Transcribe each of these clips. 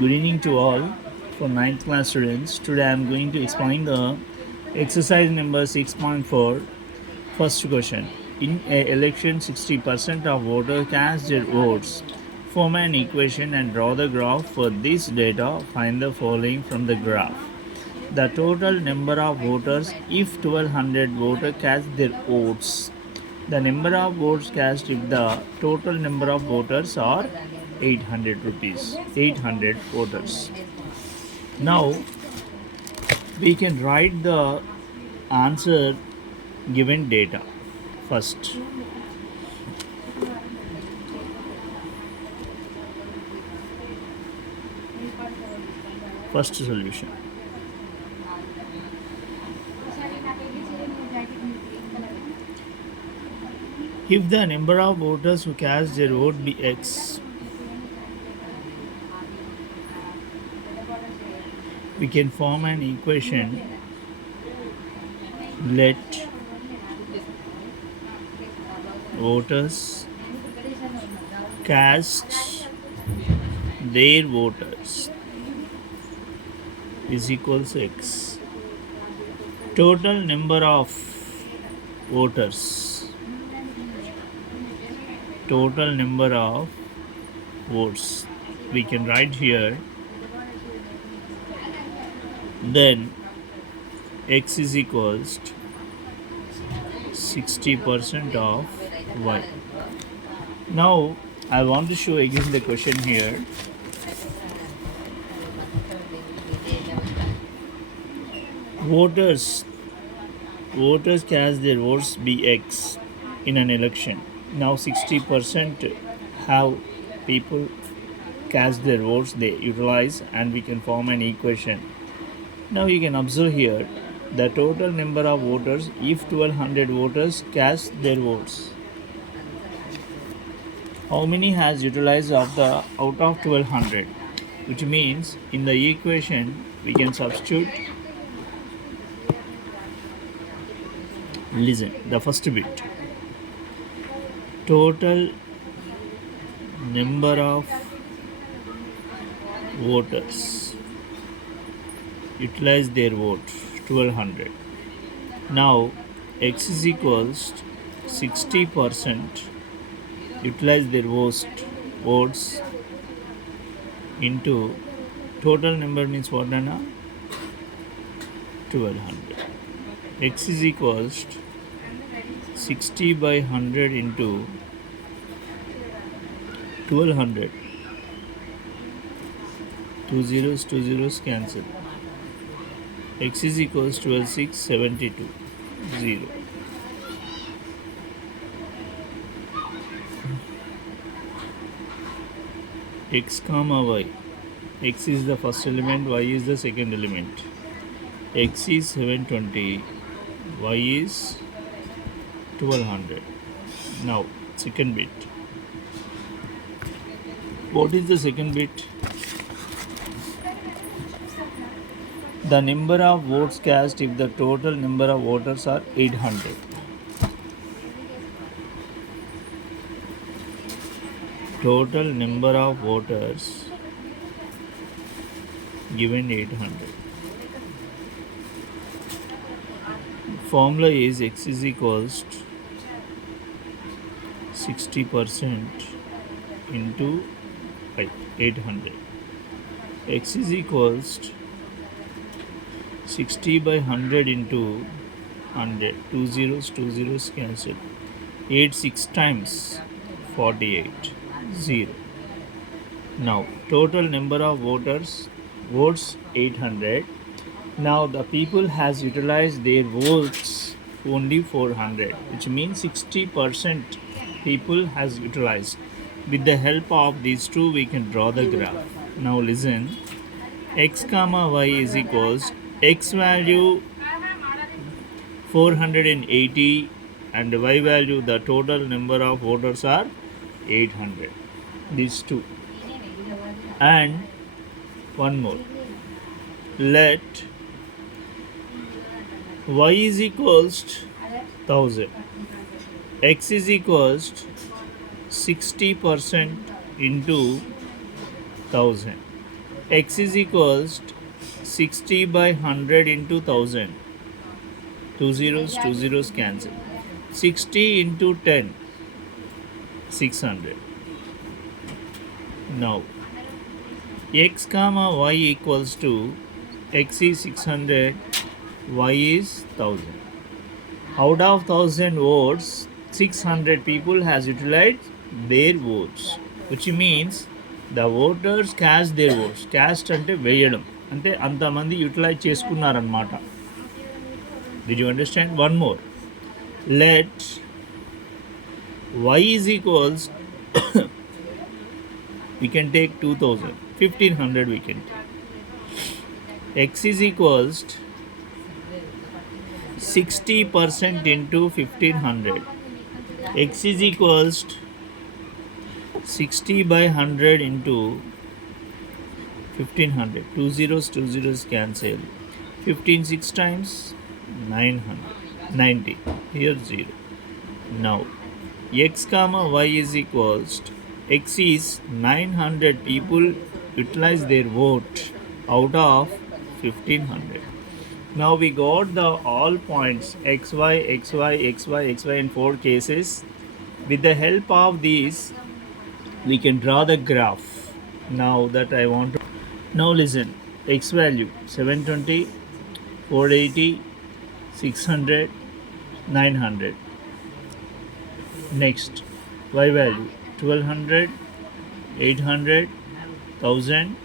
Good evening to all. For ninth class students, today I am going to explain the exercise number 6.4. First question. In a election, 60% of voters cast their votes. Form an equation and draw the graph. For this data, find the following from the graph. The total number of voters if 1200 voters cast their votes. The number of votes cast if the total number of voters are 800 rupees. 800 voters. Now we can write the answer given data first. First solution. If the number of voters who cast their vote be X, we can form an equation. Let voters cast their voters is equals X. Total number of voters. Total number of votes. We can write here. Then X is equals to 60% of Y. Now I want to show again the question here. Voters cast their votes be X in an election. Now 60% have people cast their votes, they utilize, and we can form an equation. Now you can observe here the total number of voters if 1200 voters cast their votes. How many has utilized of the out of 1200, which means in the equation we can substitute. Listen, the first bit. Total number of voters utilize their vote 1200. Now X is equals 60% utilize their votes into total number means what, Nana? 1200. X is equals 60 by 100 into 1200. Two zeros cancel. X is equals 12672 0. X comma Y. X is the first element, Y is the second element. X is 720, Y is 1200. Now second bit. What is the second bit? The number of votes cast if the total number of voters are 800. Total number of voters given 800. Formula is X is equals to 60% into 800. X is equals to 60 by 100 into 100. Two zeros cancel. 8 6 times 48 0. Now total number of votes 800. Now the people has utilized their votes only 400, which means 60% people has utilized. With the help of these two we can draw the graph. Now listen. X comma Y is equals X value 480 and Y value, the total number of voters are 800. These two. And one more. Let Y is equals to 1000. X is equals to 60% into 1000. X is equals 60 by 100 into 1000. Two zeros cancel. 60 into 10, 600. Now, x comma y equals to x is 600, y is 1000. Out of 1000 votes, 600 people has utilized their votes, which means the voters cast their votes. Cast అంటే వేయడం అంటే అంతమంది utilise చేసుకున్నారన్నమాట. Did you understand? One more. Let y is equals we can take 2000, 1500 we can take. X is equals 60% into 1500. X is equals 60 by 100 into 1500. Two zeros cancel. 15 6 times 990. Here 0. Now x comma y is equals x is 900 people utilize their vote out of 1500. Now we got the all points xy, xy, xy, xy in 4 cases. With the help of these, we can draw the graph. Now that I want to. Now listen, x value 720, 480, 600, 900. Next, y value 1200, 800, 1000,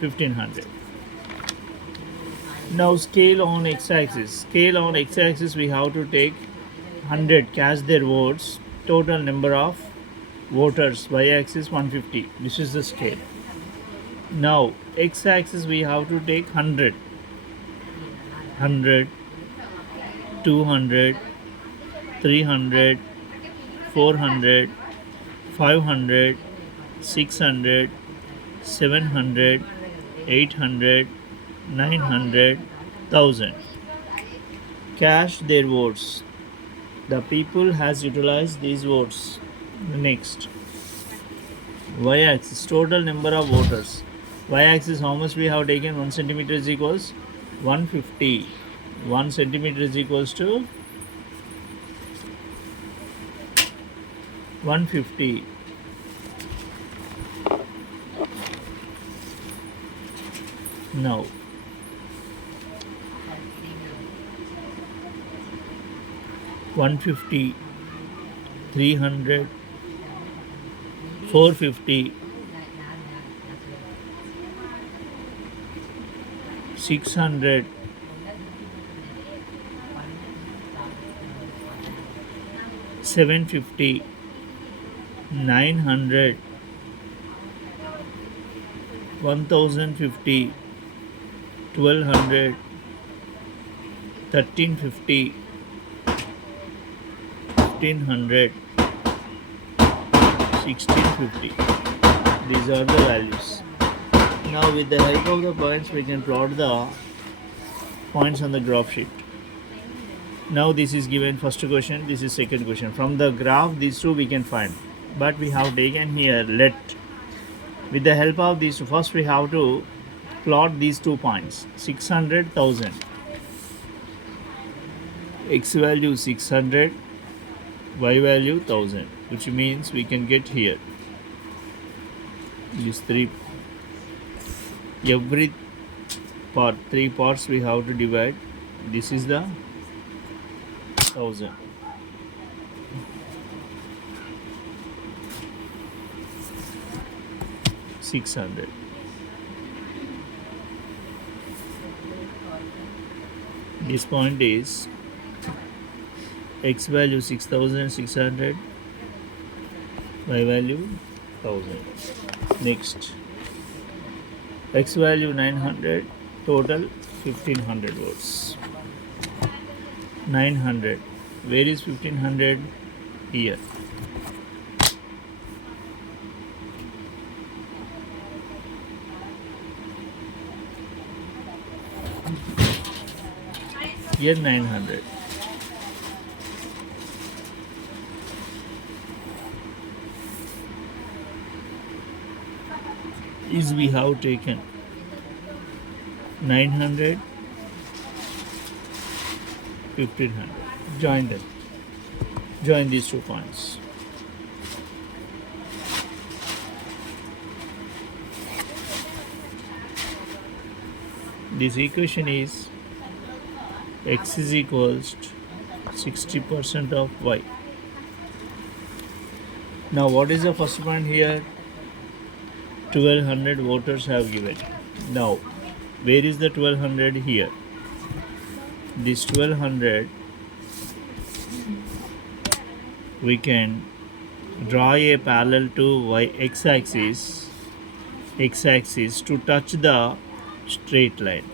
1500. Now scale on x-axis. Scale on x-axis we have to take 100 cast their votes. Total number of voters. Y-axis 150. This is the scale. Now x-axis we have to take 100, 100, 200, 300, 400, 500, 600, 700, 800, 900, 1000. Cash their votes. The people has utilized these votes. Next, y-axis total number of voters. Y-axis how much we have taken? 1 centimeter is equals 150. 1 centimeter is equals to 150. Now 150, 300, 450, 600, 750, 900, 1050, 1200, 1350, 1500, 1650. These are the values. Now with the help of the points we can plot the points on the graph sheet. Now this is given first question, this is second question. From the graph these two we can find, but we have taken here let. With the help of these two, first we have to plot these 2 points. 600, 1000. X value 600, y value 1000, which means we can get here these 3. Every part 3 parts we have to divide. This is the 1000. $600. This point is x value 6600, y value 1000. Next, x value 900, total 1500 volts. 900. Where is 1500? Here. Here 900. Is we have taken 900, 1500. Join them. Join these 2 points. This equation is x is equals to 60% of y. Now what is the first point here? 1200 voters have given. Now where is the 1200 here? This 1200 we can draw a parallel to x-axis to touch the straight line.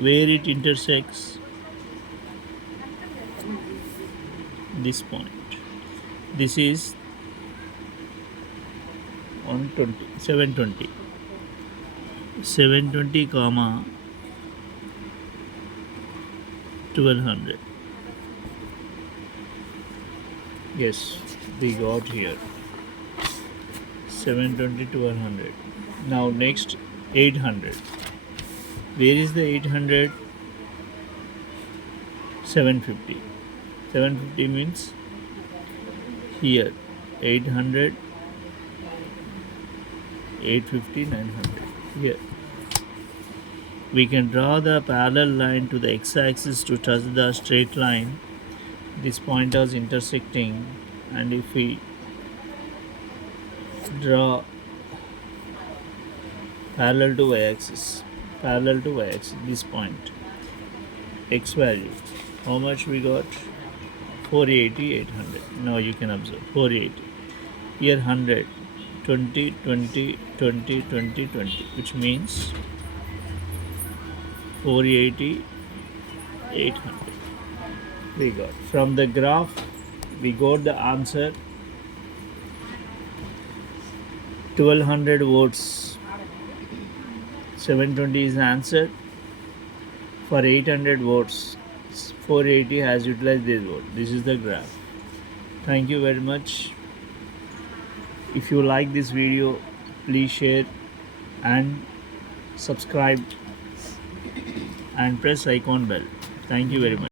Where it intersects this point. This is 720 comma 1200. Yes, we got here 720 to 100. Now next 800. Where is the 800? 750. 750 means here 800, 850, 900. Here we can draw the parallel line to the x-axis to touch the straight line. This point is intersecting, and if we draw parallel to y-axis, this point, x value, how much we got? 480, 800. Now you can observe 480. Here 100, 20, 20, 20, 20, 20, which means 480, 800. We got. From the graph, we got the answer 1200 votes. 720 is the answer. For 800 votes, 480 has utilized this vote. This is the graph. Thank you very much. If you like this video, please share and subscribe and press icon bell. Thank you very much.